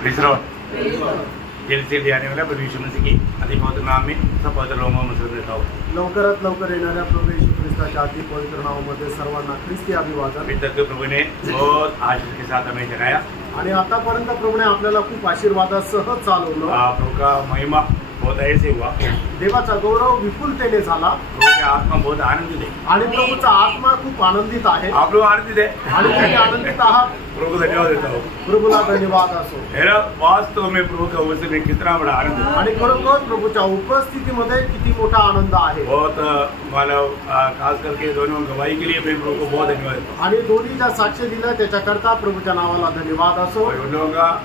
जल्दी जल्दी आने वाला प्रभु यीशु मसीह की अति पवित्र नाम में सब पवित्र लोगों में मसरूफ रहता हूँ। लवकरात लवकर येणाऱ्या प्रभू येशू ख्रिस्ताच्या अति पवित्र नावामध्ये सर्वांना ख्रिस्ती अभिवादन। अभी तक प्रभु ने बहुत आशीष के साथ हमें जगाया। आणि आतापर्यंत प्रभूने आपल्याला खूप आशीर्वादासह चालवलं। प्रभु का महिमा बहुत ऐसे हुआ, देवाचा गौरव विपुलतेने झाला। प्रभु की आत्मा बहुत आनंदित है आणि प्रभूचा आत्मा खूप आनंदित आहे। आप लोग आनंदित है आणि तुम्ही आनंदित आहात। प्रभु को धन्यवाद देता हूँ। प्रभूला धन्यवाद असो। मेरा वास्तव में प्रभु का उपस्थिति में कितना बड़ा आनंद है आणि खरोखर प्रभूच्या उपस्थितीमध्ये किती मोठा आनंद आहे। बहुत मानव खास करके दोनों गवाही के लिए मैं प्रभु को बहुत धन्यवाद देता हूँ। आणि दोन्ही ज्या साक्ष दिल्या त्याच्याकरता प्रभूच्या नावाला धन्यवाद असो।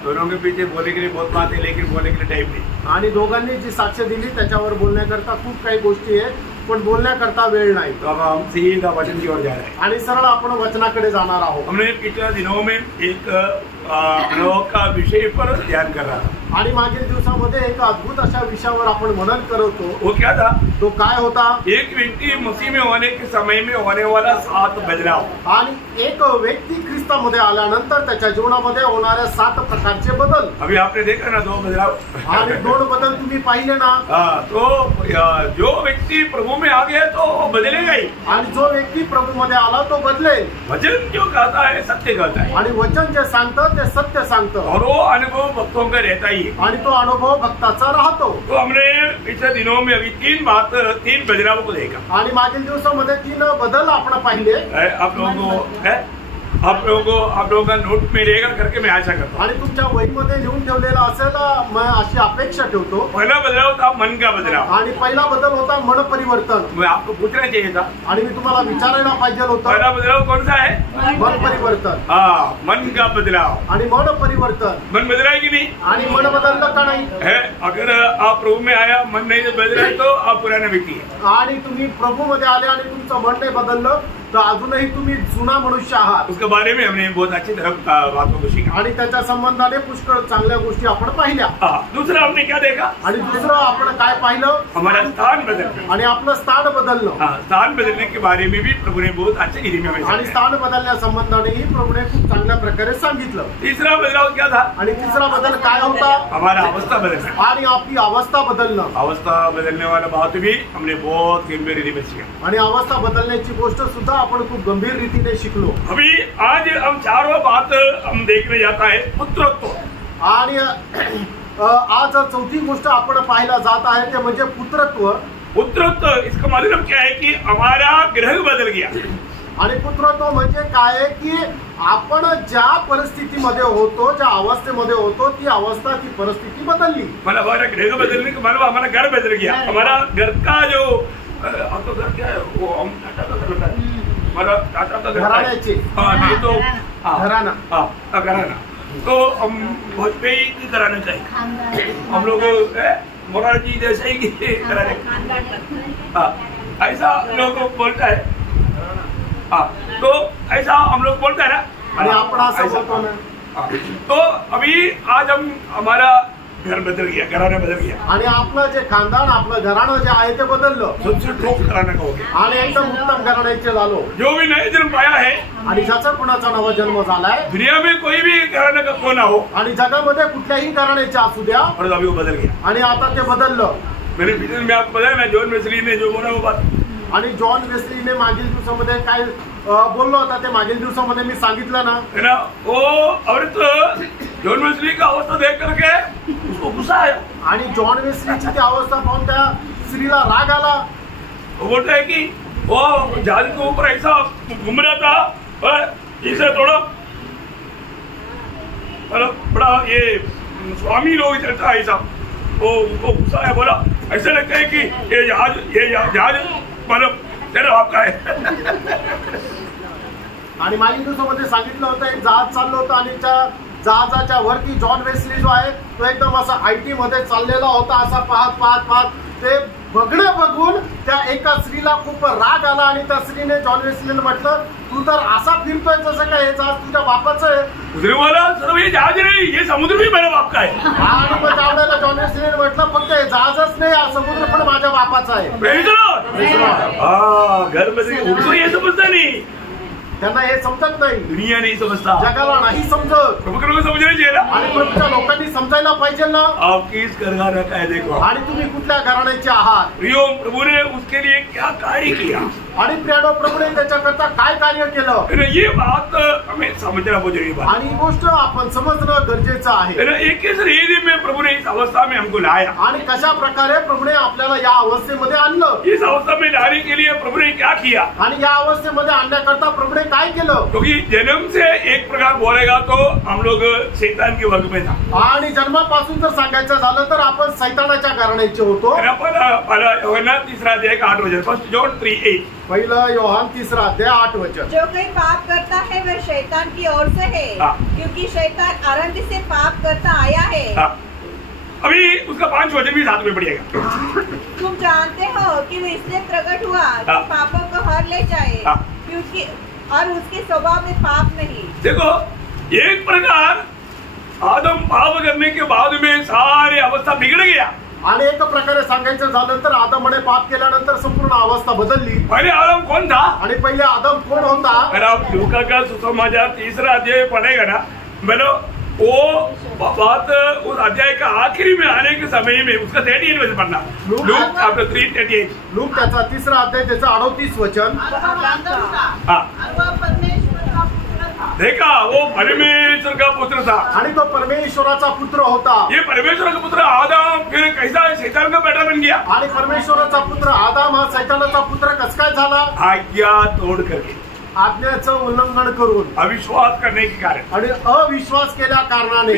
दोनों के पीछे बोलने के लिए बहुत बात है, लेकिन बोलने के लिए टाइम नहीं। आणि दोघांनी जी साक्ष दिली त्याच्यावर बोलण्याकरता खूप काही गोष्टी आहेत, पण बोलण्याकरता वेळ नाही। तो अब हम सीधा वचन की ओर जा रहे हैं आणि सरळ आपण वचनाकडे जाणार आहोत। हमने पिछले दिनों में एक अनोखा विषय पर ध्यान कर रहा था। आणि मागील दिवसामध्ये एक अद्भुत अशा विषयावर आपण मनन करत होतो। वो क्या था? तो काय होता? एक व्यक्ति मसीह में होने के समय में होने वाला 7 बदलाव। आणि एक व्यक्ती ख्रिस्तामध्ये आल्यानंतर त्याच्या जीवनामध्ये होणाऱ्या 7 प्रकारचे बदल। अभी आपने देखा ना 2 बदलाव आणि 2 बदल तुम्ही पाहिले ना। तो जो व्यक्ति प्रभु में आ गया तो बदलेगा ही। आणि जो व्यक्ती प्रभु मध्ये आला तो बदलेल। वचन जो कहता है सत्य कहता है आणि वचन जे सांगतं ते सत्य सांगतं। और वो अनुभव भक्तों का रहता ही। आणि तो अनुभव भक्ताचा राहतो। तो हमने पिछले दिनों में अभी 3 बदलाव को देखा। आणि मागील दिवसामध्ये 3 बदल आपण पाहिले। आप लोगों का नोट में रहेगा करके मैं आशा करता हूँ। आणि तुमच्या वहीमध्ये लिहून ठेवलेला असेल मैं अशी अपेक्षा ठेवतो। पहला बदलाव था मन का बदलाव। आणि पहिला बदल होता मन परिवर्तन। मैं आपको पूछना चाहिए था आणि मी तुम्हाला विचारायला पाहिजे होतं। पहला बदलाव कौन सा है? मन परिवर्तन। मन का बदलाव। आणि मन परिवर्तन। मन बदला है कि नहीं? आणि मन बदललं का नाही? है। अगर आप प्रभु में आया मन नहीं बदला तो आप पुराना व्यक्ति है। आणि तुम्ही प्रभु मध्ये आले आणि तुमचं मन नाही बदललं तर अजूनही तुम्ही जुना मनुष्य आहात। उसके बारे में हमने बहुत अच्छी तरह बातों को सीखा। आणि त्याच्या संबंधाने पुष्कळ चांगल्या गोष्टी आपण पाहिल्या। दूसरा हमने क्या देखा? आणि दुसरं आपण काय पाहिलं? हमारा स्थान बदलना। आणि आपलं स्थान बदलणं। स्थान बदलने के बारे में भी प्रभु ने बहुत अच्छी रीति में हमें। आणि स्थान बदलण्या संबंधानेही प्रभुने खूप चांगल्या प्रकारे सांगितलं। तीसरा बदलाव क्या था? आणि तिसरा बदल काय होता? हमारा अवस्था बदलना। आणि आपली अवस्था बदलणं। अवस्था बदलने वाला बात भी हमने बहुत गंभीर रीति में सीखा। आणि अवस्था बदलण्याची गोष्ट सुद्धा आपण खूप गंभीर रीतीने शिकलो। अभी आज हम 4वां बात हम देखने जाता है पुत्रत्व। आणि आज 4थी गोष्ट आपण पाहायला जात आहे ते म्हणजे पुत्रत्व। पुत्रत्व इसका मतलब क्या है कि हमारा ग्रह बदल गया। आणि पुत्रत्व म्हणजे काय आहे की आपण ज्या परिस्थितीमध्ये होतो, ज्या अवस्थेमध्ये होतो, ती अवस्था ती परिस्थिती बदलली। मतलब हमारा ग्रह बदलने का मतलब हमारा घर बदल गया। हमारा घर का जो आपका घर क्या है वो हम टाटा का घर है। हमारा टाटा का घर घराण्याचे। नहीं तो घराना। घराना तो हम वाजपेयी की घराना चाहिए। हम लोग मोरारजी जैसे ही घराने ऐसा लोग बोलता है। तो ऐसा हम लोग बोलते हैं ना। आणि आपण असं बोलतो ना। तो अभी आज हम हमारा घर बदल गया, घराना बदल गया। आणि आपलं जे खानदान, आपलं घराणं जे आहे ते बदललं। सबसे टॉप घराना का हो गया। आणि एकदम उत्तम घराण्याचे झालो। जो भी नए जन्म पाया है आणि ज्याचा कुणाचा नवा जन्म झालाय, दुनिया में कोई भी घराना का क्यों ना हो, आणि जगामध्ये कुठल्याही घराण्याचे असू द्या, और अभी वो बदल गया। आणि आता ते बदललं। मैंने पिछले में आपको बताया ना, जॉन वेस्ली ने जो बोला वो बात। आणि जॉन वेस्लीने मागील दिवसामध्ये काय बोललो होता ते मागील दिवसामध्ये मी सांगितलं ना। है ना, वो औरत जॉन वेस्ली का अवस्था देख करके उसको गुस्सा आया। आणि जॉन वेस्लीची ती अवस्था पाहून त्या स्त्रीला राग आला। वो बोलता है कि वो जहाज के ऊपर ऐसा घूम रहा था, इसे थोड़ा बड़ा ये स्वामी लोग चलता है ऐसा। वो उनको गुस्सा आया, बोला ऐसा लगता है कि ये जहाज मतलब तेरा आपका है। आणि मागील दिवसामध्ये सांगितलं होतं एक जहाज चाललं होतं आणि त्या जहाजाच्या वरती जॉन वेस्ली जो आहे तो एकदम असा IT मध्ये चाललेला होता। असा पाहत ते बघणं बघून त्या एका स्त्रीला खूप राग आला आणि त्या स्त्रीने जॉन वेस्लीने म्हटलं तू तर असा फिरतोय जसं काय हे जहाज तुझ्या बापाचं आहे। सर्व हे जहाज नाही, हे समुद्र भी मेरा बाप का है। आणि मग त्यावेळेला जॉन वेस्लीने म्हटलं फक्त हे जहाजच नाही, हा समुद्र पण माझ्या बापाचा आहे। घर मध्ये ये समजता नहीं। त्यांना हे समजत नाही, दुनिया नहीं समझता, जगाला नाही समजत. प्रभु को समझना चाहिए ना. आणि प्रभूच्या लोकांनी समजायला पाहिजे ना. आप किस घराना का है देखो, आणि तुम्ही कुठल्या घराण्याचे आहात. प्रियो प्रभु ने उसके लिए क्या कार्य किया, आणि प्रियानो प्रभूने त्याच्याकरता काय कार्य केलं. ये बात हमें समझना बहुत जरूरी बात. आणि ही गोष्ट आपण समजणं गरजेचं आहे. एक रेडी में प्रभु ने इस अवस्था में हमको लाया. आणि कशा प्रकारे प्रभूने आपल्याला या अवस्थेमध्ये आणलं. इस अवस्था में लाने के लिए प्रभु ने क्या किया. आणि या अवस्थेमध्ये आणण्याकरता प्रभूने काय केलं. क्योंकि जन्म से एक प्रकार बोलेगा तो हम लोग शैतान के वर्ग में था. आणि जन्मापासून जर सांगायचं झालं तर आपण सैतानाच्या घराण्याचे होतो. पहला यूहन्ना 3 अध्याय 8 वचन, 1 जॉन 3:8. पहिलं योहान 3 अध्याय 8 वचन. जो कोई पाप करता है वह शैतान की ओर से है, क्योंकि शैतान आरंभ से पाप करता आया है. अभी उसका 5 वचन भी साथ में पड़ेगा. तुम जानते हो कि वो इसलिए प्रकट हुआ कि पापों को हर ले जाए, क्योंकि और उसके स्वभाव में पाप नहीं. देखो एक प्रकार आदम पाप करने के बाद में सारी अवस्था बिगड़ गया. आणि एक प्रकारे सांगायचं झालं तर आदमने पाप केल्यानंतर संपूर्ण अवस्था बदलली. पहले आदम कौन था. आणि पहिले आदम कोण होता. अगर आप लूका का सुसमाचार 3 अध्याय पढ़ेगा ना, बोलो वो बात उस अध्याय का आखिरी में आने के समय में उसका 38 वचन पढ़ना. Luke chapter 3:38. लूक त्याचा 3 अध्याय त्याचा 38 वचन. देखा वो परमेश्वर का पुत्र था. आणि तो परमेश्वराचा पुत्र होता. ये परमेश्वर का पुत्र आदम फिर कैसा शैतान का बेटा बन गया. आणि परमेश्वराचा पुत्र आदम हा सैतानाचा पुत्र कस काय झाला. आज्ञा तोड करके, आज्ञाचं उल्लंघन करून, अविश्वास करने के कारण, आणि अविश्वास केल्या कारणाने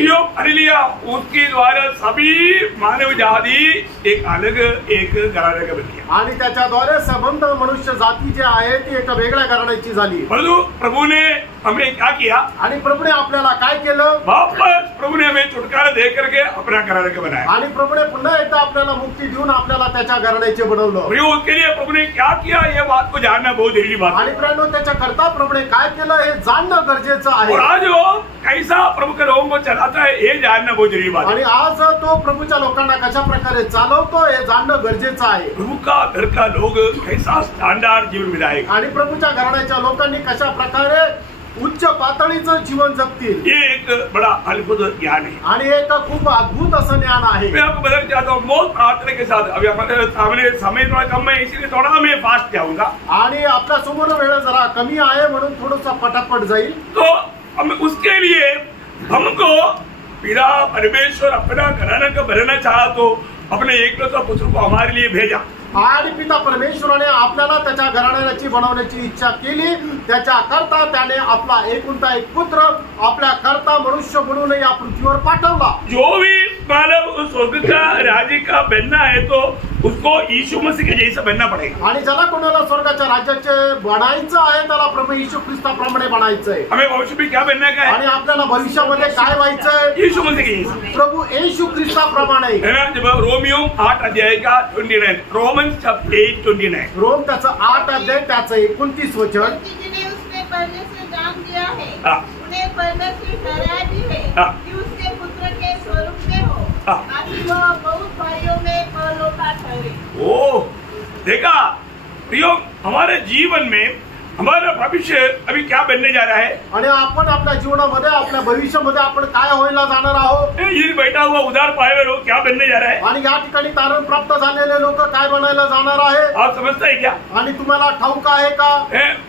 लिया उसके द्वारा सभी मानव जाति एक अलग एक घराणे का बन गया. आणि त्याच्याद्वारे संबंध मनुष्य जाती जे आहे ती एका वेगळ्या घराण्याची झाली. परंतु प्रभु ने हमें क्या किया. आणि प्रभूने आपल्याला काय केलं. वापस प्रभु ने हमें छुटकारा दे करके अपना घराणे का बनाया. आणि प्रभूने पुन्हा एकदा आपल्याला मुक्ती देऊन आपल्याला त्याच्या घराण्याचे बनवलं. उसके लिए प्रभु ने क्या किया, ये बात को जानना बहुत जरूरी बात. आणि प्रियानो त्याच्या करता प्रभूने काय केलं हे जाणणं गरजेचं आहे. और आज वो कैसा प्रभु के लोगों को चलाता है ये जानना बहुत जरूरी बात. आणि आज तो प्रभूच्या लोकांना कशा प्रकारे चालवतो हे जाणणं गरजेचं आहे. प्रभु का घर का लोग कैसा स्टैंडर्ड जीवन बिताएगा. आणि प्रभूच्या घराण्याच्या लोकांनी कशा प्रकारे उच्च पातळीचं जीवन जगतील. ये एक बड़ा अद्भुत ज्ञान है. आणि एक खूप अद्भुत असं ज्ञान आहे. मैं आपको बताना चाहता हूँ बहुत प्रार्थना के साथ. अभी हमारे सामने समय थोड़ा कम है, इसीलिए थोड़ा मैं फास्ट जाऊंगा. आणि आपल्या समोर वेळ जरा कमी आहे म्हणून थोडंसं पटापट जाईल. तो हम उसके लिए हमको पिता परमेश्वर अपना घराना का भरना चाहा तो अपने एकलौता पुत्र को हमारे लिए भेजा. आणि पिता परमेश्वराने आपल्याला त्याच्या घराण्याची बनवण्याची इच्छा केली. त्याच्या करता त्याने आपला एकुलता एक पुत्र आपल्या करता मनुष्य म्हणून या पृथ्वीवर पाठवला. जो भी मानव स्वर्ग का राज्य का बनना है तो उसको यीशु मसीह के जैसा बनना पड़ेगा. आणि ज्याला कोणाला स्वर्गाच्या राज्याचे बनायचं आहे त्याला प्रभू येशू ख्रिस्ताप्रमाणे बनायचं आहे. हमें भविष्य में क्या बनना है. आणि आपल्याला भविष्यामध्ये काय व्हायचंय. यीशु मसीह के जैसा, प्रभु येशू ख्रिस्ताप्रमाणे. रोमियो 8 अध्याय का 29, रोमन्स चैप्टर 8:29. रोम त्याचं 8 अध्याय त्याचं 29 वचन. उसने पहले से जान दिया है, उन्हें पहले से ठहराया भी है कि उसके पुत्र के स्वरूप में हो, ताकि वह बहुत भाइयों में पहलौठा ठहरे. ओ देखा प्रियो, हमारे जीवन में हमारा भविष्य अभी क्या बनने जा रहा है. आणि आपण आपल्या जीवनामध्ये आपल्या भविष्यामध्ये आपण काय व्हायला जाणार आहोत. ये बैठा हुआ उधार पाए हुए लोग क्या बनने जा रहा है. आणि या ठिकाणी तारण प्राप्त झालेले लोक काय बनायला जाणार आहे. आप समझते हैं क्या. आणि तुम्हाला ठाऊक आहे का.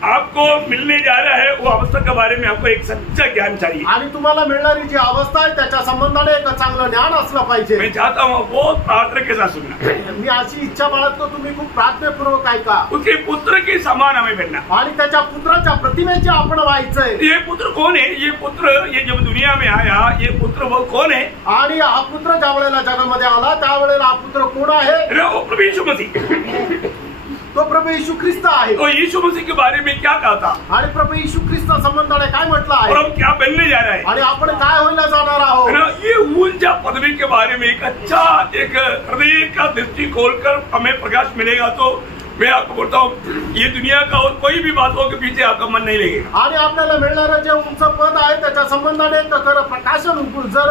आपको मिलने जा रहा है वो अवस्था के बारे में आपको एक सच्चा ज्ञान चाहिए. आणि तुम्हाला मिळणारी जी अवस्था आहे त्याच्या संबंधाने एक चांगलं ज्ञान असलं पाहिजे. मैं चाहता हूँ बहुत प्रार्थना के साथ सुनना. मी अशी इच्छा बाळगतो तुम्ही खूप प्रार्थनापूर्वक ऐका. उसके पुत्र के समान हमें बनना. आणि त्याच्या पुत्राच्या प्रतिमेचे आपण व्हायचंय. ये पुत्र कौन है. ये पुत्र ये जब दुनिया में आया ये पुत्र वो कौन है. आणि हा पुत्र ज्या वेळेला जगामध्ये आला त्यावेळेला हा पुत्र कोण आहे. वो प्रभु यीशु मसीह. तो प्रभू येशू ख्रिस्त आहे. तो यीशु मसीह के बारे में क्या कहा था. आणि प्रभू येशू ख्रिस्त संबंधाने काय म्हटलं आहे. और हम क्या बनने जा रहे हैं. आणि आपण काय व्हायला जाणार आहोत. ये ऊंचा पदवी के बारे में एक अच्छा एक हृदय का दृष्टि खोलकर हमें प्रकाश मिलेगा तो मैं आपको बोलता हूँ ये दुनिया का और कोई भी बातों के पीछे आपका मन नहीं लगेगा। आणि आपल्याला मिळणारं जे उंच पद आहे त्याच्या संबंधाने खरं प्रकाशन जर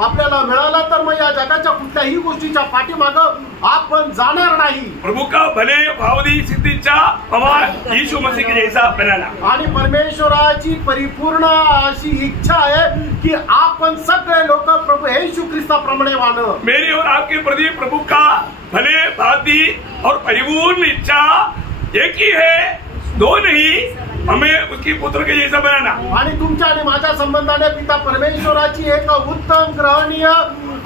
आपल्याला मिळालं तर मग या जगाच्या कुठल्याही गोष्टीच्या पाठीमागं आपण जाणार नाही। प्रभु का भले भावनी सिद्धीचा प्रमाण यीशु मसीह के जैसा बनाना, आणि परमेश्वराची परिपूर्ण अशी इच्छा आहे की आपण सगळे लोक प्रभू येशू ख्रिस्ताप्रमाणे वाढो। मेरी और आपके प्रति प्रभु का भले भांति और परिपूर्ण इच्छा एक ही है, दो नहीं, हमें उसकी पुत्र के जैसा बनाना। आणि तुमच्या आणि माझ्या संबंधाने पिता परमेश्वराची एक उत्तम ग्रहणीय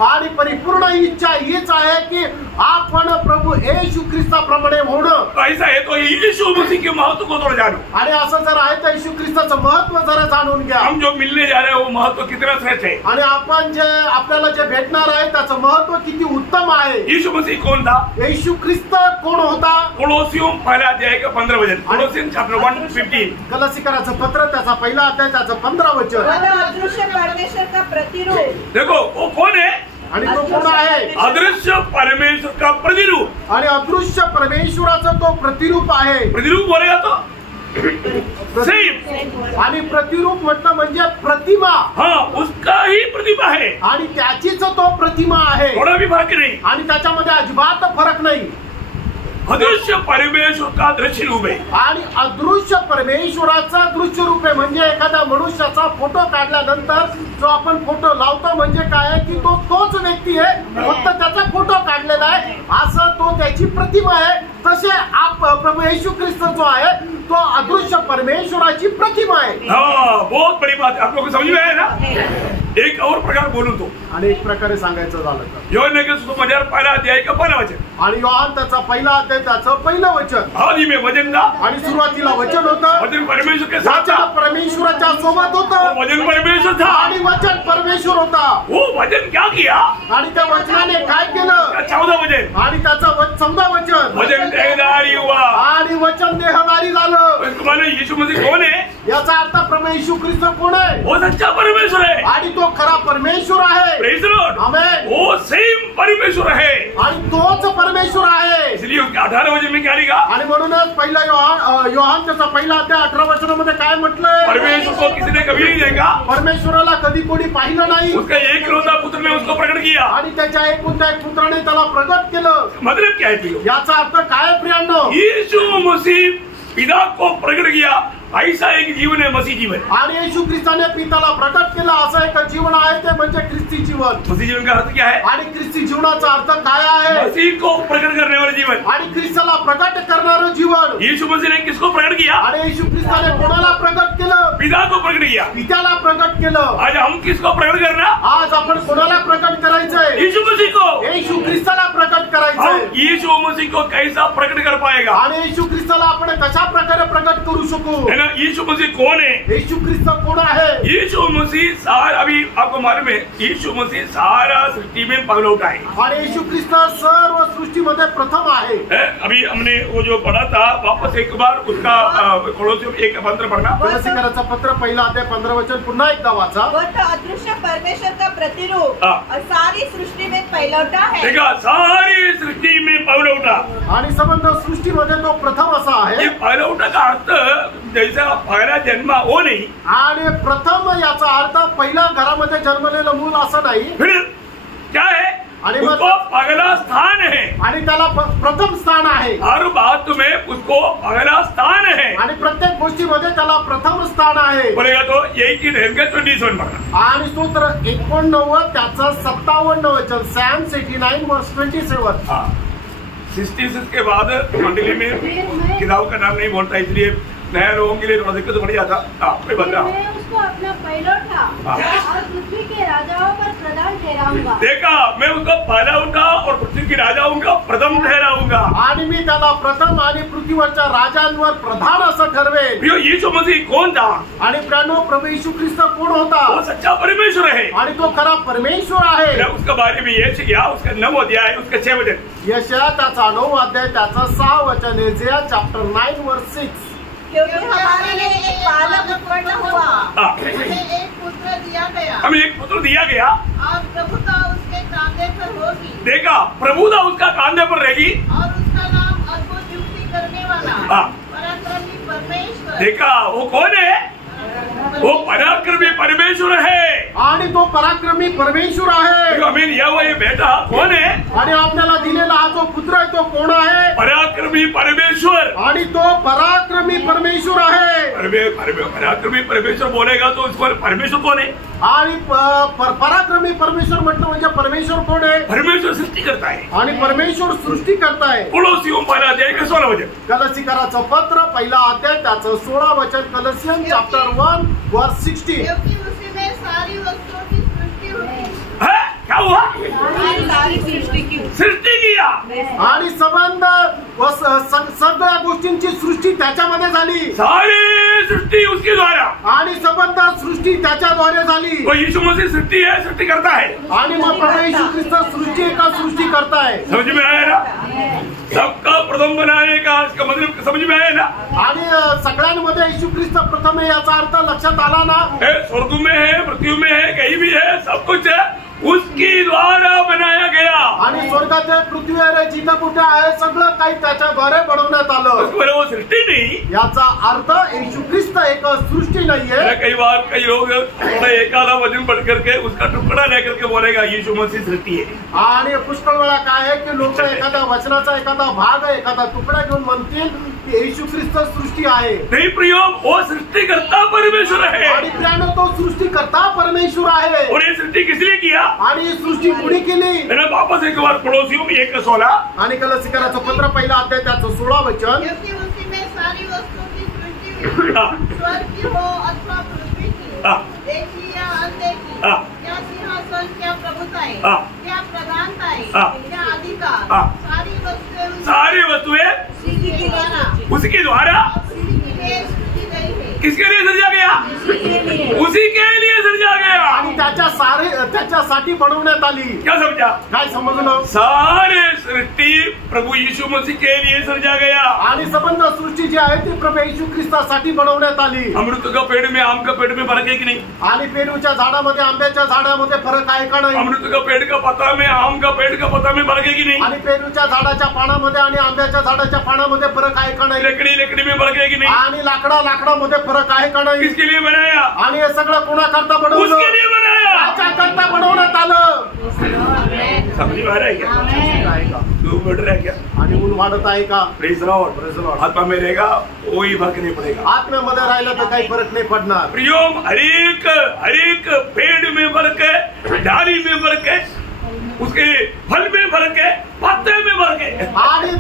आणि परिपूर्ण इच्छा हीच आहे की आपण प्रभू येशू ख्रिस्ताप्रमाणे होणं। ऐसा है तो यीशु मसीह के महत्व को थोड़ा जानो। आणि असं जर आहे तर येशू ख्रिस्ताचं महत्व जरा जाणून घ्या। हम जो मिलने जा रहे हैं वो महत्व कितना सच है, आणि आपण जे आपल्याला जे भेटणार आहे त्याचं महत्व किती उत्तम आहे। यीशु मसीह कौन था? येशू ख्रिस्त कोण होता? कोलोसियों पहला अध्याय का 15 वचन, कोलोसियन चैप्टर 1:15। कलसीकराचं पत्र त्याचा पहिला अध्याय त्याचं 15 वचन। अदृश्य परमेश्वर का प्रतिरूप। देखो वो कौन है? आणि तो कोण आहे? अदृश्य परमेश्वर का प्रतिरूप। आणि अदृश्य परमेश्वराचा तो प्रतिरूप आहे। प्रतिरूप बोलेगा तो सेम, आणि प्रतिरूप म्हटलं म्हणजे प्रतिमा। हाँ उसका ही प्रतिमा है, आणि त्याचीच तो प्रतिमा आहे, थोड़ा भी फर्क नहीं। आणि त्याच्यामध्ये अजिबात फरक नाही। अदृश्य परमेश्वर का दृश्य रूप है। आणि अदृश्य परमेश्वराचा दृश्य रूप आहे म्हणजे एखाद्या मनुष्याचा फोटो काढल्यानंतर जो आपण फोटो लावतो म्हणजे काय आहे की तो तोच व्यक्ती आहे, फक्त त्याचा फोटो काढलेला आहे, असं तो त्याची प्रतिमा आहे। तसे आप प्रभू येशू ख्रिस्त जो आहे तो अदृश्य परमेश्वराची प्रतिमा आहे। हाँ बहुत बड़ी बात, आप लोग को समझ में आया ना? एक और प्रकार बोलूं तो, आणि एक प्रकारे सांगायचं झालं तर योहन्ना के सुसमाचार पहला अध्याय का 15 वचन, आणि योहान त्याचा पहिला अध्याय त्याचं पहिलं वचन। आदि में वचन था, आणि सुरुवातीला वचन होतं, वचन परमेश्वर के साथ वचन था, परमेश्वराच्या सोबत होतं, वचन परमेश्वर था, आणि वचन परमेश्वर होता। वो वचन क्या किया? आणि त्या वचनाने काय केलं? 14 वचन, आणि त्याचं 14 वचन, वचन देहधारी हुआ। आणि वचन देहधारी झालं। इसको माने यीशु मसीह कौन है? याचा अर्थ प्रभू येशू ख्रिस्त कोण आहे? वो सच्चा परमेश्वर है, आणि तो खरा परमेश्वर आहे। Praise the Lord. आमेन। वो सेम परमेश्वर है, आणि तोच परमेश्वर आहे। इसलिए उसके 18 वचन में क्या लिखा? आणि म्हणूनच पहिला योहान त्याचा पहिला अध्याय 18 वचनामध्ये काय म्हटलंय? परमेश्वर को किसी ने कभी नहीं देखा, परमेश्वराला कधी कोणी पाहिलं नाही, उसका एकलौता पुत्र ने उसको प्रकट किया। आणि त्याच्या एकुलत्या एक पुत्राने त्याला प्रगट केलं। मतलब क्या है प्रियो? याचा अर्थ काय प्रियांनो? यीशु मसीह पिता को प्रकट किया, ऐसा एक जीवन है मसीह जीवन। आणि येशू ख्रिस्ताने पिताला प्रकट केलं असं एक जीवन आहे ते म्हणजे ख्रिस्ती जीवन। मसीह जीवन का अर्थ क्या है? आणि ख्रिस्ती जीवनाचा अर्थ काय आहे? मसीह को प्रकट करने वाला जीवन। आणि ख्रिस्ताला प्रकट करणारं जीवन। यीशु मसीह ने किसको प्रकट किया? आणि येशू ख्रिस्ताने कोणाला प्रकट केलं? पिता को प्रकट किया। पित्याला प्रकट केलं। आज हम किसको प्रकट करना? आज आपण कोणाला प्रकट करायचंय? यीशु मसीह को। येशू ख्रिस्ताला प्रकट करायचंय। हम यीशु मसीह को कैसा प्रकट कर पाएगा? आणि येशू ख्रिस्ताला आपण कशा प्रकारे प्रकट करू शकू? है ना? यीशु मसीह कौन है? येशू ख्रिस्त कोण आहे? यीशु मसीह सारा, अभी आपको मालूम है यीशु मसीह सारा सृष्टि में पहला उठा है। आणि येशू ख्रिस्त सर्व सृष्टीमध्ये प्रथम आहे। अभी हमने वो जो पढ़ा था वापस एक बार उसका कोलोसियों 1:15 पढ़ना। कलसीकराचं पत्र पहिला अध्याय 15 वचन पुन्हा एकदा वाचा। वो तो अदृश्य परमेश्वर का प्रतिरूप और सारी सृष्टि में पहलौठा है। देखा, सारी सृष्टि में पहला उठा। आणि संबंध सृष्टीमध्ये तो प्रथम असा आहे। ये पहला उठा का अर्थ जैसा पहला जन्म वो नहीं, आणि प्रथम याचा अर्थ पहिल्या घरामध्ये जन्मलेलं मूल असं नाही। फिर क्या है? आणि उसको पहला स्थान है, आणि त्याला प्रथम स्थान आहे। हर बात में उसको पहला स्थान है। आणि प्रत्येक गोष्टीमध्ये त्याला प्रथम स्थान आहे। बोलेगा तो यही चीज है 27 पढ़ना। आणि स्तोत्र 89 त्याचा 57 वचन, सॅम्स 89 वर्स 27। 66 के बाद मंडली में किताब का नाम नहीं बोलता, इसलिए नया लोगों के लिए थोड़ा दिक्कत बढ़ जाता। मैं बता रहा मैं उसको अपना पहलौठा और पृथ्वी के राजाओं पर प्रधान ठहराऊंगा। देखा, मैं उसको पहला उठा और पृथ्वी के राजाओं का प्रथम ठहराऊंगा। आणि मी त्याला प्रथम आणि पृथ्वीवरच्या राजांवर प्रधान असं ठरवेन। प्रियो, यीशु मसीह कौन था? आणि प्राणो प्रभू येशू ख्रिस्त कोण होता? वो सच्चा परमेश्वर है, आणि तो खरा परमेश्वर आहे। उसके बारे में ये किया, उसका 9 अध्याय उसका 6 वचन, यशया त्याचा 9 अध्याय त्याचा 6 वचन, एजेया चॅप्टर 9 वर्स 6। क्योंकि हमारे लिए एक बालक उत्पन्न हुआ, हमें एक पुत्र दिया गया हमें एक पुत्र दिया गया और प्रभुता उसके कांधे पर होगी। देखा, प्रभुता उसका कांधे पर रहेगी और उसका नाम अद्भुत युक्ति करने वाला हाँ। पराक्रमी परमेश्वर। देखा वो कौन है? वो पराक्रमी परमेश्वर है। आणि तो पराक्रमी परमेश्वर आहे. आमीन. यावा ये बेटा कौन है? आणि आपल्याला दिलेला हा जो पुत्र आहे तो कोण आहे? पराक्रमी परमेश्वर. आणि तो पराक्रमी परमेश्वर आहे. पराक्रमी परमेश्वर बोलेगा तो उस पर परमेश्वर कौन है? आणि पराक्रमी परमेश्वर म्हटलं म्हणजे परमेश्वर कोण आहे? परमेश्वर सृष्टी करता है आणि परमेश्वर सृष्टी करताय. कोलोसियों 1:16 वचन. कलसीकराचं पत्र 1 त्याचं 16 वचन. कलसियन चॅप्टर 1:16. क्योंकि उसी में सारी वस्तुओं की सृष्टि हुई। है? क्या हुआ? सारी सृष्टि की सृष्टी किया आणि संबंध सगळ्या गोष्टींची सृष्टी त्याच्यामध्ये झाली. सारी सृष्टि उसके द्वारा. आणि संबंध सृष्टी त्याच्याद्वारे झाली. तो यीशु मसीह सृष्टि है, सृष्टी करता है. आणि मग प्रभू येशू ख्रिस्त सृष्टी करताय. समझ में आया ना? सबका प्रथम बनाने का इसका मतलब समझ में आया ना? आणि सगळ्यांमध्ये येशू ख्रिस्त प्रथम आहे याचा अर्थ लक्षात आला ना? स्वर्ग में है, पृथ्वी में है, कहीं भी है, सब कुछ है उसकी द्वारा बनाया गया. आणि स्वर्गाचे पृथ्वीवर जिथं कुठे आहे सगळं काही त्याच्याद्वारे बनवण्यात आलं. वो सृष्टि नहीं. याचा अर्थ येशू ख्रिस्त एक सृष्टी नाहीये. कई बार कई लोग एखादा वचन पढ़ करके उसका टुकड़ा लेकर के बोलेगा यीशु मसीह सृष्टि है. आणि पुष्कळ वेळा काय आहे की लोक एखाद्या वचनाचा एखादा भाग एखादा तुकडा घेऊन म्हणतील की येशू ख्रिस्त सृष्टी आहे. नहीं प्रियो, वो सृष्टि करता परमेश्वर है. आणि प्रियानो तो सृष्टी करता परमेश्वर आहे. और ये सृष्टि किस लिए किया? आणि सृष्टी कुणी केली? मैंने वापस एक बार कोलोसियों 1:16. आणि कलसीकराचं पत्र 1 त्याचं 16 वचन. क्योंकि उसी में सारी वस्तुओं की सृष्टि हुई। स्वर्ग की हो अथवा पृथ्वी की, देखी या अनदेखी, क्या सिंहासन, क्या प्रभुताएं, क्या प्रधानताएं, क्या अधिकार, सारी वस्तुएं उसके द्वारा किसके लिए सृजा गया? उसी के लिए सृजा गया. आणि त्याच्यासाठी बनवण्यात आली. क्या समझा? काय समजलं? सारे सृष्टि प्रभु यीशु मसीह के लिए सृजा गया. आणि संबंध सृष्टी जी आहे ती प्रभू येशू ख्रिस्तासाठी बनवण्यात आली. अमृत का पेड़ में आम का पेड़ में फर्क है कि नहीं? आणि पेरूच्या झाडामध्ये आंब्याच्या झाडामध्ये फरक आहे का नाही? अमृत का पेड़ का पत्ता में आम का पेड़ का पत्ता में फर्क है कि नहीं? आणि पेरूच्या झाडाच्या पानामध्ये आणि आंब्याच्या झाडाच्या पानामध्ये फरक आहे का नाही? लकड़ी में फर्क है कि नहीं? आणि लाकडामध्ये फरक आहे का नाही? किसके लिए बनाया? आणि हे सगळं कोणाकरता बनवलं? उसके लिए बनाया. त्याच्याकरता बनवण्यात आलं. समझ में आ रहा है क्या? तू बढ़ रहा है क्या? आणि ऊन वाढत आहे का? Praise Lord. आत्मा में रहेगा कोई फर्क नहीं पड़ेगा. आत्म्यामध्ये राहिलं तर काही फरक नाही पडणार. प्रियो, हर एक पेड़ में फर्क है, डाली में फर्क है, उसके फल में फर्क है, पत्ते में फर्क है. आणि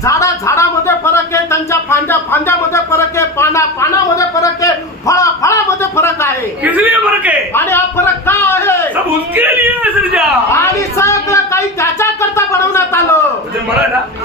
झाडामध्ये फरक आहे, त्यांच्या फांद्यामध्ये फरक आहे, पानामध्ये फरक आहे, फळामध्ये फरक आहे. इसलिए फर्क है. आणि हा फरक का आहे? सब उसके लिए सृजा. आणि सगळं काही त्याच्याकरता बनवण्यात आलं.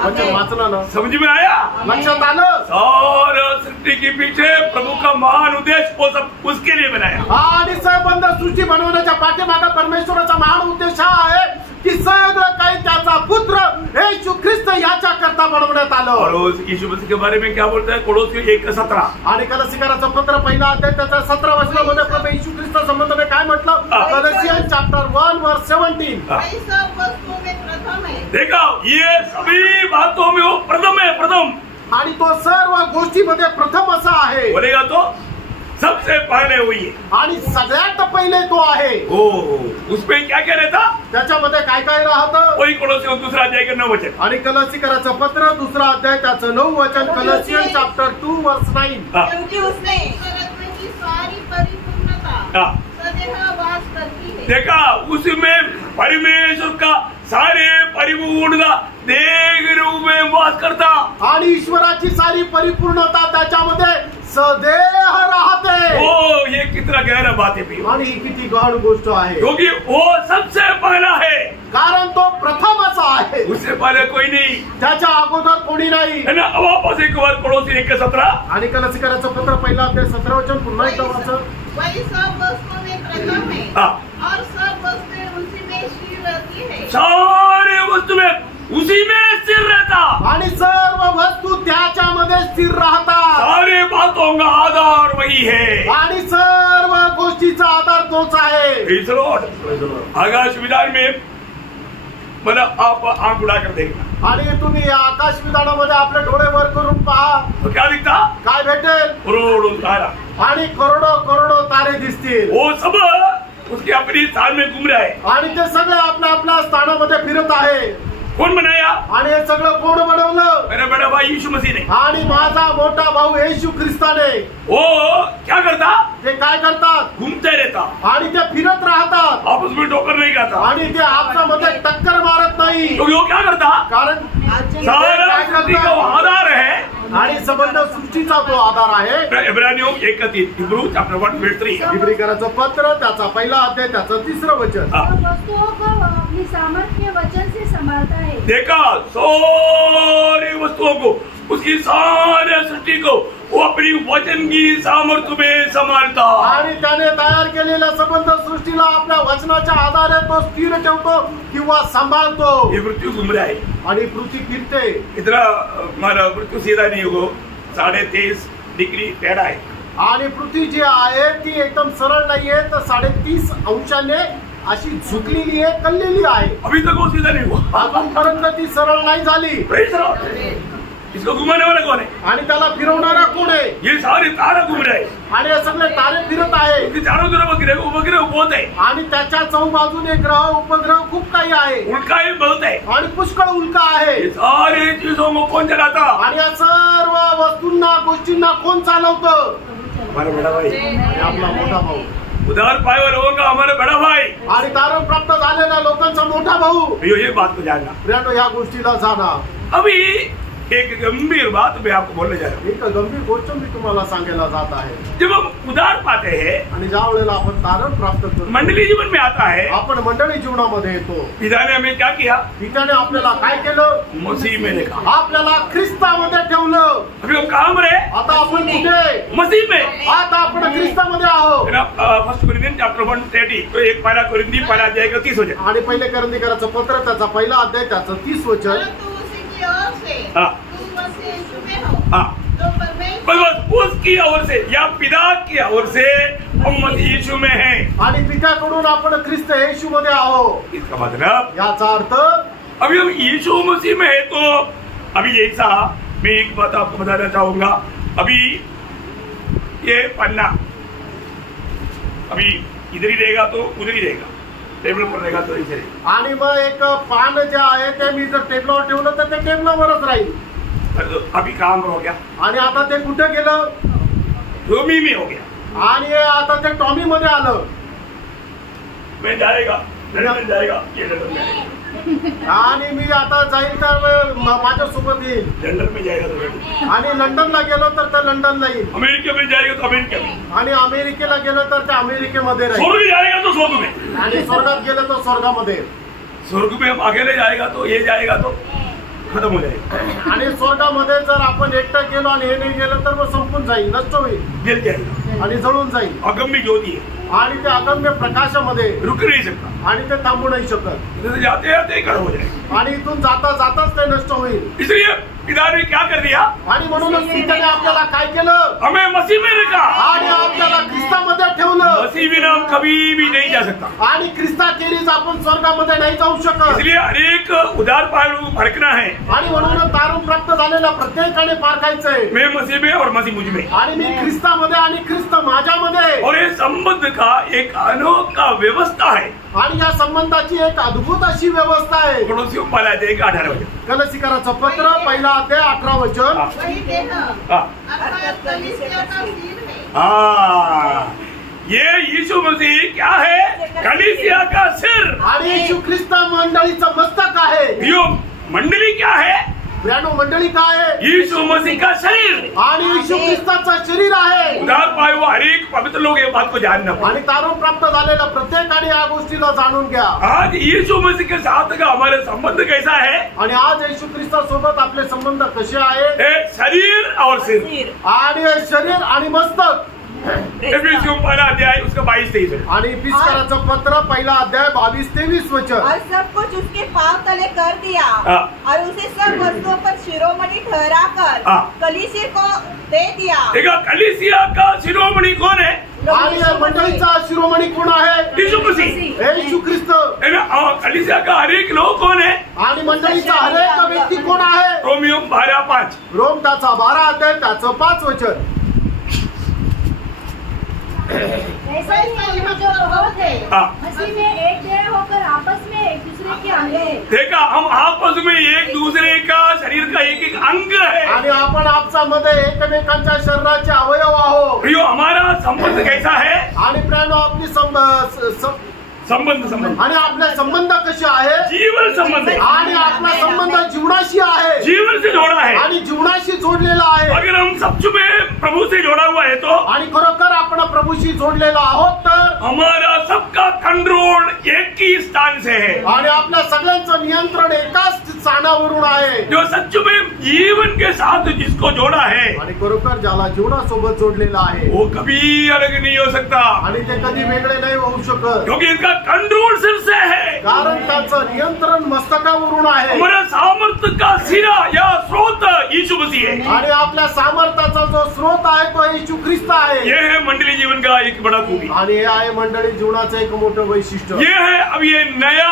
वचन वाचलं ना? समझ में आया? लक्षात आलं? सारा सृष्टि के पीछे प्रभु का महान उद्देश्य वो सब उसके लिए बनाया. आणि संबंध सृष्टी बनवण्याच्या पाठीमागे परमेश्वराचा महान उद्देश हा आहे की सगळं काही त्याचा पुत्र येशू ख्रिस्त याच्या करता बनवण्यात आलं. और यीशु मसीह के बारे में क्या बोलता है? कोलोसियों 1:17. आणि कलसीकराचं पत्र 1 त्याच्या 17 वचनामध्ये प्रभू येशू ख्रिस्त संबंधाने काय म्हटलं? कलसियन चॅप्टर 1:17. सब वस्तुओं में प्रथम है. देखा, ये सभी बातों में वो प्रथम है. प्रथम. आणि तो सर्व गोष्टीमध्ये प्रथम असा आहे. बोलेगा तो सबसे पहले हुई है. आणि सगळ्यात पहिले तो आहे. उसमें क्या क्या रहता? त्याच्यामध्ये काय काय राहतं? वही कोलोसियों 2:9 वचन. आणि कलसीकराचं पत्र 2 त्याचं 9 वचन. कलसियन चॅप्टर 2:9. क्योंकि उसने की सारी परिपूर्णता सदैव वास करती है. देखा, उसमें परमेश्वर का सारे परिपूर्णता देह रूप में वास करता. आणि ईश्वराची सारी परिपूर्णता त्याच्यामध्ये सदैव राहते. ओ, ये कितना गहरा बात है. आणि ही किती गहन गोष्ट आहे. क्योंकि वो सबसे पहला है. कारण तो प्रथम असा आहे. उससे पहले कोई नहीं. त्याच्या अगोदर कोणी नाही. है ना? वापस एक बार कोलोसी 1:17. आणि कलसीकराचं पत्र 1 17 वचन पुन्हा एकदा वाचन. वही सब वस्तुओं में प्रथम है और सब वस्तुएं उसी में स्थिर रहती है. सारे वस्तु में उसी में स्थिर रहता. आणि सर्व वस्तू त्याच्यामध्ये स्थिर राहतात. सारे बातों का आधार वही है. आणि सर्व गोष्टीचा आधार तोच आहे. Praise Lord. आकाश विधान में मतलब आप आंख उड़ाकर देखना. आणि तुम्ही या आकाश विधानामध्ये आपले डोळे वर करून पहा, तो क्या दिखता? काय भेटेल? करोड़ों तारा, आणि करोडो करोडो तारे दिसतील. वो सब उसके अपनी स्थान में घूम रहा है. आणि ते सगळे आपल्या आपल्या स्थानामध्ये फिरत आहे. कौन बनाया? आणि हे सगळं कोण बनवलं? मेरा बड़ा भाई यीशु मसीह ने. आणि माझा मोठा भाऊ येशू ख्रिस्ताने. वो क्या करता? ते काय करतात? घूमते रहता, आणि ते फिरत राहतात. आपस में ठोकर नहीं खाता. आणि ते आपसामध्ये टक्कर मारत नाही. क्योंकि वो क्या करता? कारण सारा सृष्टि का वो आधार है. आणि संबंध सृष्टीचा तो आधार आहे. इब्रानियों 1:3, हिब्रू चैप्टर 1:3. इब्रिकराचं पत्र त्याचा पहिला अध्याय त्याचं 3रं वचन. सब वस्तुओं को अपनी सामर्थ्य वचन से संभालता है. देखा सारी वस्तुओं को, उसकी सारी सृष्टि को वो अपनी वचन की सामर्थ्य में संभालता. आणि त्याने तयार केलेल्या संबंध सृष्टीला आपल्या वचनाच्या आधारे तो स्थिर ठेवतो किंवा सांभाळतो. ये पृथ्वी घूम रहा है. आणि पृथ्वी फिरते. इतना हमारा पृथ्वी सीधा नहीं हो, 23.5 डिग्री टेढ़ा है. आणि पृथ्वी जी आहे ती एकदम सरळ नाहीये, तर 30.5 अंशाने अशी झुकलेली आहे, कललेली आहे. अभी तक वो सीधा नहीं हुआ. अजूनपर्यंत ती सरळ नाही झाली. Praise the Lord. इसको घुमाने वाला कौन है? आणि त्याला फिरवणारा कोण आहे? ये सारे तारा घूम रहे हैं. आणि हे सगळे तारे फिरत आहे. इसके चारों तरफ उपग्रह बहुत है. आणि त्याच्या चौबाजूने ग्रह उपग्रह खूप काही आहे. उल्का ही बहुत है. आणि पुष्कळ उल्का आहे. ये सारे चीजों को कौन चलाता? आणि या सर्व वस्तूंना गोष्टींना कोण चालवतं? हमारा बड़ा भाई. आणि आपला मोठा भाऊ. उधार पाए हुए लोगों का हमारा बड़ा भाई. आणि तारण प्राप्त झालेल्या लोकांचा मोठा भाऊ. ये बात को जानना. प्रियांनो, या गोष्टीला जाणा. अभी एक गंभीर बात मैं आपको बोलने जा रहा हूँ. एक गंभीर गोष्ट मी तुम्हाला सांगायला जात आहे. जब हम उधार पाते हैं, आणि ज्या वेळेला आपण तारण प्राप्त करतो, मंडली जीवन में आता है, आपण मंडळी जीवनामध्ये येतो. पिता ने हमें क्या किया? पित्याने आपल्याला काय केलं? मसीह में देखा. आपल्याला ख्रिस्तामध्ये ठेवलं. अभी हम कहाँ पर है? आता आपण कुठे? मसीह में. आता आपण ख्रिस्तामध्ये आहोत. 1 कोरिन्थियन चैप्टर 1:30, तो एक पहला कोरिन्थी पहला अध्याय का 30 वचन. आणि पहिले करंदीकराचं पत्र त्याचा पहिला अध्याय त्याचं 30 वचन. परंतु उसी की ओर से हाँ. तू मसीह यीशु में हो, हाँ. तो परमेश्वर बस उसकी ओर से या पिता की ओर से हम मसीह यीशु में हैं. आणि पित्याकडून आपण ख्रिस्त येशूमध्ये आहोत. इसका मतलब याचा अर्थ अभी हम यीशु मसीह में है. तो अभी ऐसा मैं एक बात आपको बताना चाहूंगा. अभी ये पन्ना अभी इधर ही रहेगा तो उधर ही रहेगा, टेबल पर रहेगा तो इधर. आणि मग एक पान जे आहे ते मी जर टेबलावर ठेवलं तर ते टेबलावरच राहील. अभी काम हो गया. आणि आता ते कुठे गेलं? रोमी में हो गया. आणि आता ते टॉमी मध्ये आलं. मैं जाएगा लंदन जाएगा, ये लंदन जाएगा. आणि मी आता जाईल तर माझ्यासोबत येईल. लंदन में जाएगा तो लंदन. आणि लंडनला गेलो तर ते लंडनला येईल. अमेरिका में जाएगा तो अमेरिका में. आणि अमेरिकेला गेलं तर ते अमेरिकेमध्ये राहील. स्वर्ग जाएगा तो स्वर्ग में. आणि स्वर्गात गेलं तर स्वर्गामध्ये. स्वर्ग में हम अकेले जाएगा तो ये जाएगा तो खत्म हो जाएगा. आणि स्वर्गामध्ये जर आपण एकटं गेलो आणि हे नाही गेलं तर मग संपून जाईल, नष्ट होईल गिर जाएगा. आणि जळून जाईल. अगम्य ज्योति है, आणि ते अगम्य प्रकाशामध्ये रुक नहीं सकता. आणि ते थांबू नाही शकत. इधर से जाते जाते खड़ा हो जाएगा. आणि इथून जाता जाताच ते नष्ट होईल. इसलिए पिता ने क्या कर दिया? आणि म्हणूनच पित्याने आपल्याला काय केलं? हमें मसीह में रखा. आणि आपल्याला ख्रिस्तामध्ये ठेवलं. मसीह बिना हम कभी भी नहीं जा सकता. आणि ख्रिस्ताखेरीज आपण स्वर्गामध्ये नाही जाऊ शकत. इसलिए अनेक उधार पाए लोगों को फरकना है. आणि म्हणून तारून प्राप्त झालेल्या प्रत्येकाने पारखायचंय. मैं मसीह में और मसीह मुझ में. आणि मी ख्रिस्तामध्ये आणि ख्रिस्त माझ्यामध्ये. और ये संबंध का एक अनोखा व्यवस्था है. आणि या संबंधाची एक अद्भुत अशी व्यवस्था आहे. पड़ोसियों पर आ जाएगा 18 वचन. कलसीकराचं पत्र पहिला अध्याय 18 वचन. वही देह हाँ. अर्थात कलीसिया का सिर है. हाँ, ये यीशु मसीह क्या है? कलीसिया का सिर. आणि येशू ख्रिस्त मंडळीचं मस्तक आहे. यो मंडली क्या है? ब्रॅनो मंडळी काय आहे? यीशु मसीह का शरीर. आणि येशू ख्रिस्ताचं शरीर आहे. उधार पाए हुआ हर एक पवित्र लोग ये बात को जानना. आणि तारून प्राप्त झालेल्या प्रत्येकाने या गोष्टीला जाणून घ्या. आज यीशु मसीह के साथ का हमारे संबंध कैसा है? आणि आज येशू ख्रिस्तासोबत आपले संबंध कसे आहेत? शरीर और सिर. आणि शरीर आणि मस्तक. एफिसियों पहला अध्याय उसका 22-23. आणि पिस्काराचं पत्र पहिला अध्याय 22-23 वचन. और सब कुछ उसके पांव तले कर दिया और उसे सब वस्तुओं पर शिरोमणि ठहरा कर कलीसिया को दे दिया. देखा, कलीसिया का शिरोमणि कौन है? आणि या मंडळीचा शिरोमणी कोण आहे? यीशु मसीह. येशू ख्रिस्त. कलीसिया का हर एक लोग कौन है? आणि मंडळीचा हर एक व्यक्ती कोण आहे? रोमियो 12:5. रोम त्याचा 12 अध्याय त्याचं 5 वचन. ऐसा ही हम जो बहुत है मसीह में एक देह होकर आपस में एक दूसरे के अंग है. देखा, हम आपस में एक दूसरे का शरीर का एक एक अंग है. आणि आपण आपसामध्ये एकमेकांच्या शरीराचे अवयव आहोत. प्रियो, हमारा संबंध कैसा है? आणि प्रियानो, आपली संबंध आणि आपले संबंध कसे आहे? जीवन संबंध है. आणि आपला संबंध जीवनाशी आहे. जीवन से जोड़ा है. आणि जीवनाशी जोडलेला आहे. अगर हम सच में प्रभु से जोड़ा हुआ है तो, आणि खरोखर आपण प्रभूशी जोडलेलो आहोत तर हमारा सबका कंट्रोल एक ही स्थान से है. आणि आपल्या सगळ्यांचं नियंत्रण एकाच स्थानावरून आहे. जो सच में जीवन के साथ जिसको जोड़ा है, आणि खरोखर ज्याला जीवनासोबत जोडलेला आहे वो कभी अलग नहीं हो सकता. आणि ते कधी वेगळे नाही होऊ शकत. क्योंकि इसका कंट्रोल सिर से है. कारण त्याचं नियंत्रण मस्तकावरून आहे. हमारा सामर्थ्य का सिरा या स्रोत यीशु मसीह है. आणि आपल्या सामर्थ्याचा जो स्रोत आहे तो येशू ख्रिस्त आहे. ये है मंडली जीवन का एक बड़ा खूबी. आणि हे आहे मंडळी जीवनाचं एक मोठं वैशिष्ट्य. ये है अब ये नया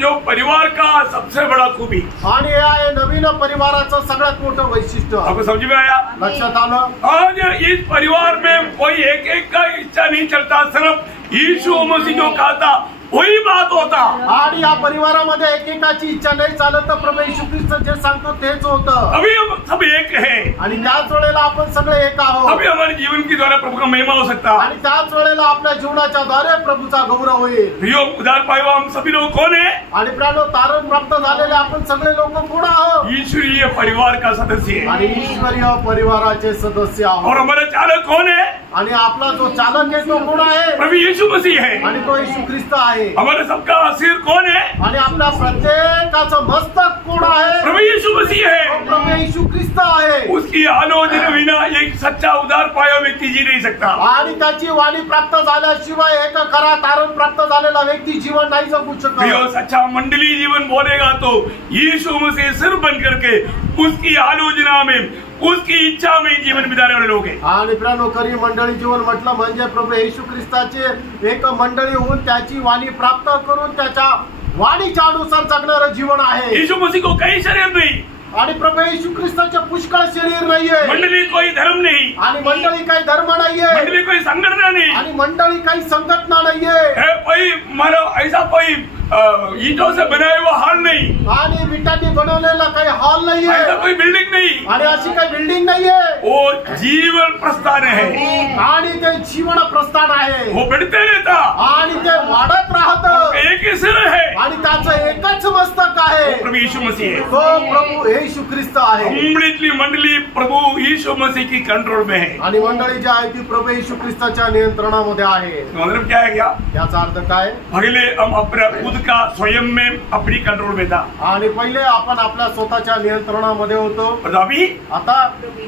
जो परिवार का सबसे बड़ा खूबी. आणि हे आहे नवीन परिवाराचं सगळ्यात मोठं वैशिष्ट्य. आपको समझ में आया? लक्षात आलं? आज इस परिवार में कोई एक एक का इच्छा नहीं चलता, सिर्फ यीशु मसीह जो कहता वही बात होता. आणि या परिवारामध्ये एकेकाची इच्छा नाही चालत तर प्रभू येशू ख्रिस्त जे सांगतो तेच होतं. अभी हम सब एक है. आणि त्याच वेळेला आपण सगळे एक आहोत. अभी हमारे जीवन के द्वारा प्रभु का महिमा हो सकता. आणि त्याच वेळेला आपल्या जीवनाच्या द्वारे प्रभूचा गौरव होईल. प्रियो, उधार पाए हुआ हम सभी लोग कौन है? आणि प्राणो, तारण प्राप्त झालेले आपण सगळे लोक कोण आहोत? ईश्वरीय परिवार का सदस्य है. आणि ईश्वरीय परिवाराचे सदस्य और आहोत. हमारा चालक कौन है? आणि आपला जो चालक आहे तो कोण आहे? प्रभु यीशु मसीह है. आणि तो येशू ख्रिस्त आहे. हमारे सबका सिर कौन है? आणि आपल्या प्रत्येकाचं मस्तक कोण आहे? प्रभु यीशु मसीह तो है. प्रभू येशू ख्रिस्त आहे. उसकी आलोचना बिना एक सच्चा उधार पाया व्यक्ति जी नहीं सकता. आणि त्याची वाणी प्राप्त झाल्याशिवाय एक खरा तारण प्राप्त झालेला व्यक्ति जीवन नाही जगू प्रियो, शकत. सच्चा मंडली जीवन बोलेगा तो यीशु मसीह सिर बन करके उसकी आलोचना में, उसकी इच्छा में जीवन बिताने वाले लोग हैं. आणि प्रियानो, खरी मंडळी जीवन म्हटलं म्हणजे प्रभू येशू ख्रिस्ताचे एक मंडळी होऊन त्याची वाणी प्राप्त करून त्याच्या वाणीच्या अनुसार जगणारं जीवन आहे. यीशु मसीह को कई शरीर नहीं. आणि प्रभू येशू ख्रिस्ताचे पुष्कळ शरीर नाहीये. मंडली कोई धर्म नहीं. आणि मंडळी काही धर्म नाहीये. मंडली कोई संगठन नहीं. आणि मंडळी काही संघटना नाहीये. है कोई मानो ऐसा कोई ईंटों से बनाया हुआ हॉल नहीं. आणि विटांनी बनवलेला काही हॉल ऐसा नाहीये. कोई बिल्डिंग नहीं. आणि अशी काही बिल्डिंग नाहीये. वो जीवन प्रस्थान है. आणि ते जीवन प्रस्थान आहे. वो बढ़ते रहता. आणि ते वाढत राहत. एक ही सिर है. आणि त्याचं एकच मस्तक आहे. प्रभु यीशु मसीह है. तो प्रभू येशू ख्रिस्त आहे. कंप्लीटली मंडली प्रभु यीशु मसीह की कंट्रोल में है. आणि मंडळी जी आहे ती प्रभू येशू ख्रिस्ताच्या नियंत्रणामध्ये आहे. मतलब क्या है? क्या याचा अर्थ काय? पहले हम अपने खुद का स्वयं में अपनी कंट्रोल में था. आणि पहिले आपण आपल्या स्वतःच्या नियंत्रणामध्ये होतो. और अभी आता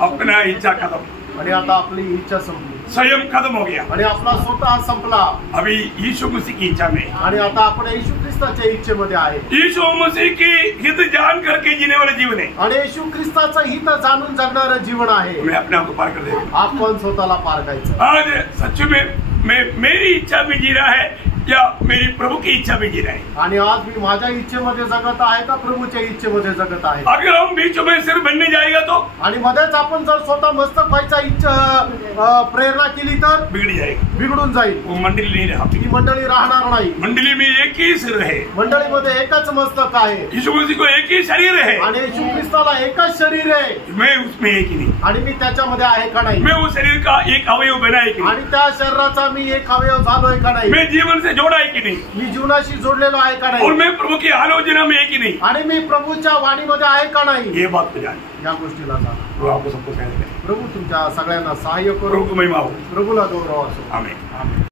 अपना इच्छा खत्म. आणि आता आपली इच्छा संपली. स्वयं खत्म हो गया. आणि आपला स्वतः संपला. अभी यीशु मसीह की इच्छा में. आणि आता आपण येशू ख्रिस्ताच्या इच्छेमध्ये आहे. यीशु मसीह की हित जान करके जीने वाला जीवन है. आणि येशू ख्रिस्ताचं हित जाणून जगणारं जीवन आहे. मैं अपने आप को पार कर देता. आपण स्वतःला पार करायचं. आज सच में मैं मेरी इच्छा में जी रहा है या मेरी प्रभु की इच्छा में जी रहा है. आणि आज मी माझ्या इच्छेमध्ये जगत आहे का प्रभूच्या इच्छेमध्ये जगत आहे? अगर हम बीच में सिर बनने जाएगा तो आणि मध्येच आपण जर स्वतः मस्तक व्हायचा इच्छा प्रेरणा केली तर बिगड़ जाएगा. बिघडून जाईल. वो मंडली नहीं रहा. ही मंडळी राहणार नाही. मंडली में एक ही सिर है. मंडळीमध्ये एकच मस्तक आहे. यीशु मसीह को एक ही शरीर है. आणि येशू ख्रिस्ताला एकच शरीर आहे. मैं उसमें एक ही नहीं. आणि मी त्याच्यामध्ये आहे का नाही? मैं वो शरीर का एक अवयव बना है कि नहीं. आणि त्या शरीराचा मी एक अवयव झालोय का नाही? मैं जीवन से जोड़ा है कि नहीं. मी जीवनाशी जोडलेलो आहे का और नाही? मैं प्रभु की आलोचना में एक ही नहीं. आणि मी प्रभूच्या वाणीमध्ये आहे का नाही? ये बात को जान. या गोष्टीला जाणा. वो आपको सबको कहते हैं. प्रभू तुमच्या सगळ्यांना सहाय्य प्रभु करू. को महिमा हो. प्रभूला गौरव असो. आमीन. आमेन.